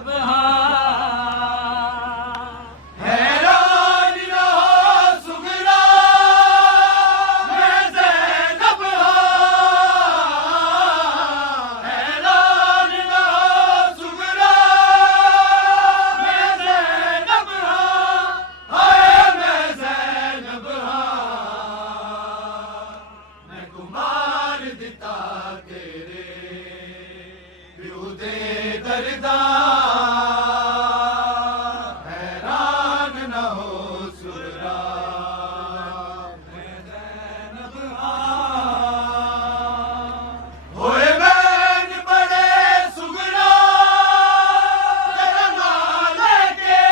ज़ैनब हाँ हैरान न हो सुगरा मैं ज़ैनब हाँ हैरान न हो सुगरा मैं ज़ैनब हाँ हाय मैं ज़ैनब हाँ मैं कुमार दिता तेरे प्यू दे दरदा हैरान न हो सुगरा मैं ज़ैनब हाँ होए बैन बड़े सुगरा तेरा नाम लेके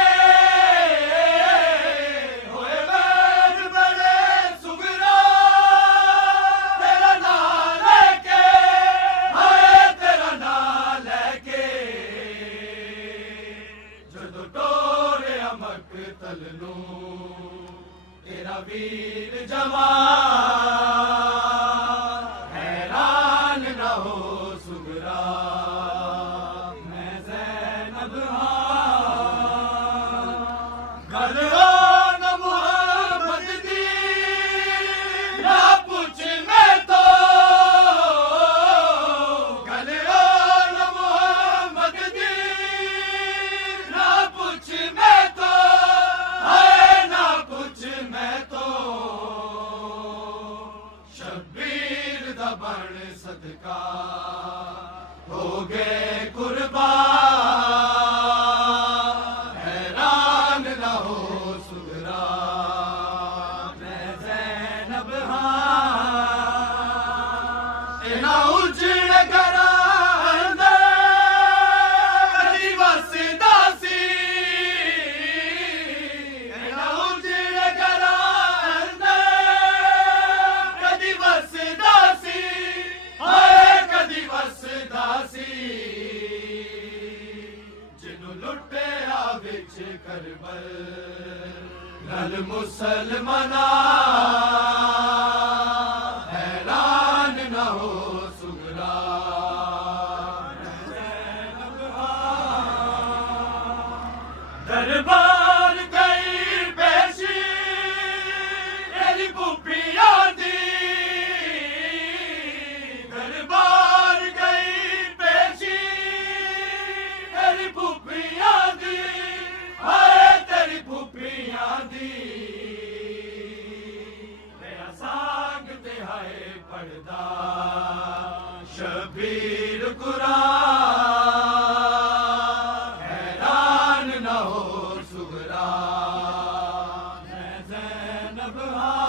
होए बैन बड़े सुगरा तेरा नाम लेके हाय तेरा नाम लेके ਜਦੋਂ ਟੋਰਿਆ ਮਕਤਲ ਨੂੰ ਤੇਰਾ ਵੀਰ ਜਵਾਨ ਹੈਰਾਨ ਨਾ ਹੋ ਸੁਗਰਾ ਮੈਂ ਜ਼ੈਨਬ ਹਾਂ ਗੱਲ ਨਾ ਮੁਹੰਮਦ ਦੀ ਨਾ ਪੁੱਛ ਮੈਥੋਂ ਗੱਲ ਨਾ ਮੁਹੰਮਦ ਦੀ ਨਾ ਪੁੱਛ ਮੈਥੋਂ ਹਾਏ ਨਾ ਪੁੱਛ ਮੈਥੋਂ ਸ਼ਬੀਰ ਦਾ ਬਣ ਸਦਕਾ ਹੋ ਗਏ ਕੁਰਬਾਨ ਹੈਰਾਨ ਨਾ ਹੋ ਸੁਗਰਾ ਮੈਂ ਜ਼ੈਨਬ ਹਾਂ ਇਹਨਾਂ ਉਜੜ ਘਰਾਂ ਦੇ ਕਦੀ ਵਸਦਾ ਸੀ ਇਹਨਾਂ ਉਜੜ ਘਰਾਂ ਦੇ ਕਦੀ ਵਸਦਾ ਸੀ ਹਾਏ ਕਦੀ ਵਸਦਾ ਸੀ ਜਿਹਨੂੰ ਲੁੱਟਿਆ ਵਿੱਚ ਕਰਬਲ ਨਾਲ ਮੁਸਲਮਾਨਾਂ हैरान न हो सुगरा मैं ज़ैनब हाँ दरबार गई पेशी तेरी भूपिया दी दरबार गई पेशी तेरी भूपिया दी हाय तेरी भूपिया दी मेरा साग ते हाय पड़दा शबीर कुरान हैरान न हो सुगरा मैं ज़ैनब हाँ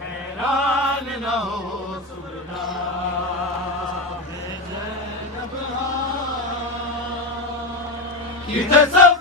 हैरान न हो सुगरा मैं ज़ैनब हाँ किधर सब